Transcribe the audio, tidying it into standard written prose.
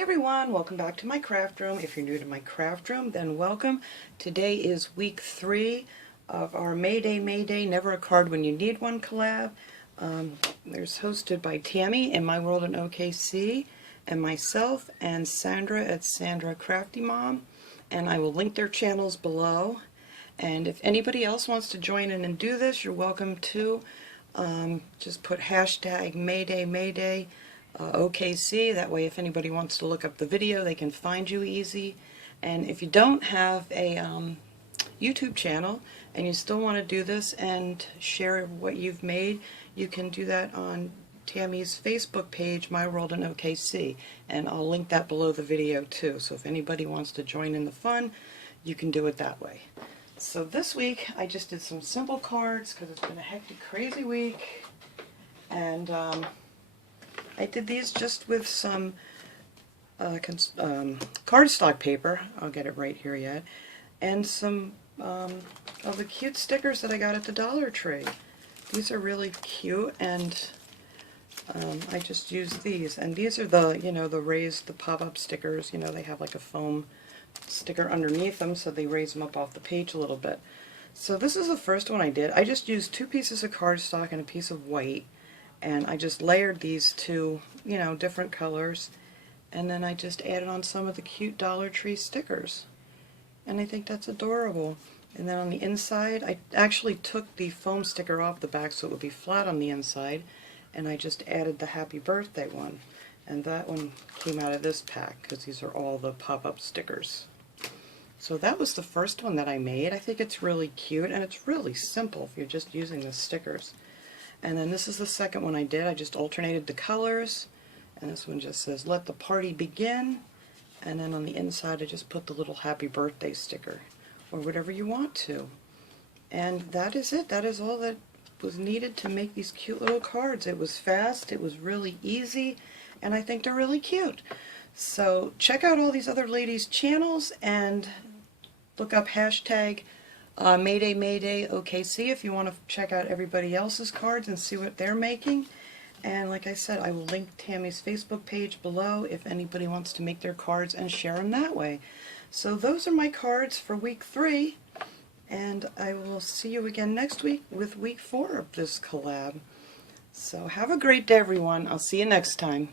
everyone, welcome back to my craft room. If you're new to my craft room, then welcome. Today is week 3 of our Mayday Never a Card When You Need One collab. There's hosted by Tammy in My World in OKC and myself and Sandra at Sandra Crafty Mom, and I will link their channels below. And if anybody else wants to join in and do this, you're welcome to. Just put hashtag Mayday OKC, that way if anybody wants to look up the video they can find you easy. And if you don't have a YouTube channel and you still want to do this and share what you've made, you can do that on Tammy's Facebook page, My World in OKC, and I'll link that below the video too, so if anybody wants to join in the fun, you can do it that way. So this week I just did some simple cards because it's been a hectic, crazy week, and I did these just with some cardstock paper, I'll get it right here yet, and some of the cute stickers that I got at the Dollar Tree. These are really cute, and I just used these, and these are the, the pop-up stickers. They have like a foam sticker underneath them, so they raise them up off the page a little bit. So this is the first one I did. I just used 2 pieces of cardstock and a piece of white, and I just layered these 2, different colors, and then I just added on some of the cute Dollar Tree stickers, and I think that's adorable. And then on the inside, I actually took the foam sticker off the back so it would be flat on the inside, and I just added the happy birthday one, and that one came out of this pack because these are all the pop-up stickers. So that was the first one that I made. I think it's really cute, and it's really simple if you're just using the stickers. And then this is the second one I did. I just alternated the colors, and this one just says "Let the Party Begin," and then on the inside I just put the little happy birthday sticker, or whatever you want to. And that is it. That is all that was needed to make these cute little cards. It was fast, it was really easy, and I think they're really cute. So check out all these other ladies' channels and look up hashtag Mayday OKC if you want to check out everybody else's cards and see what they're making. And like I said, I will link Tammy's Facebook page below if anybody wants to make their cards and share them that way. So those are my cards for week 3, and I will see you again next week with week 4 of this collab. So have a great day, everyone. I'll see you next time.